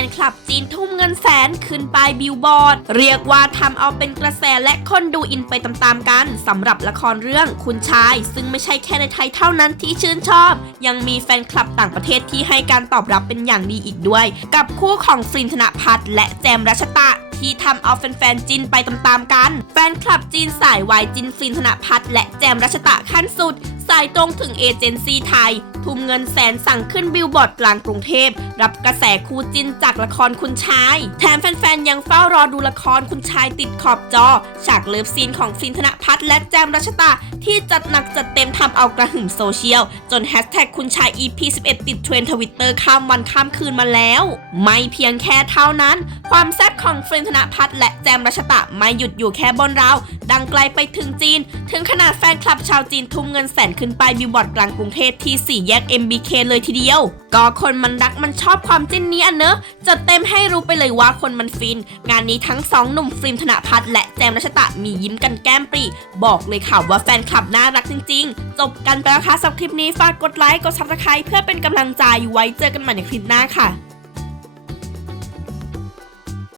นขึ้นป้ายบิลบอร์ด เรียกว่าทำเอาเป็นกระแสและคนดูอินไปตามๆกันสำหรับละครเรื่องคุณชาย ซึ่งไม่ใช่แค่ในไทยเท่านั้นที่ชื่นชอบ ยังมีแฟนคลับต่างประเทศที่ให้การตอบรับเป็นอย่างดีอีกด้วย กับคู่ของฟรินธนพัฒน์และแจมรัชตะที่ทำเอาแฟนๆจินไปตามๆกัน แฟนคลับจีนสายวายจินฟินธนพัฒน์และแจมรัชตะขั้นสุดายตรงถึงเอเจนซี่ไทย ทุ่มเงินแสนสั่งขึ้นบิลบอร์ดกลางกรุงเทพ รับกระแสคู่จินจากละครคุณชาย แถมแฟนๆ ยังเฝ้ารอดูละครคุณชายติดขอบจอ ฉากเลิฟซีนของฟินธนพัฒน์และแจมรัชตา ที่จัดหนักจัดเต็มทำเอากระหึ่มโซเชียล จนแฮชแท็กคุณชาย EP 11 ติดเทรนด์ทวิตเตอร์ข้ามวันข้ามคืนมาแล้ว ไม่เพียงแค่เท่านั้น ความแซ่บของฟินธนพัฒน์และแจมรัชตะไม่หยุดอยู่แค่บนเรา ดังไกลไปถึงจีน ถึงขนาดแฟนคลับชาวจีนทุ่มเงินแสนขึ้นไปบิลบอร์ดกลางกรุงเทพที่ 4 แยก MBK เลยทีเดียว ก็คนมันรักมันชอบความจิ้นนี้อันเนอะจัดเต็มให้รู้ไปเลยว่าคนมันฟิน งานนี้ทั้งสองหนุ่มฟิล์มธนพัฒน์และแจมรัชตะมียิ้มกันแก้มปรีบอกเลยค่ะว่าแฟนคลับน่ารักจริง ๆ จบกันไปแล้วค่ะสำหรับคลิปนี้ฝากกดไลค์กดซับสไครต์เพื่อเป็นกำลังใจไว้เจอกันใหม่ในคลิปหน้าค่ะ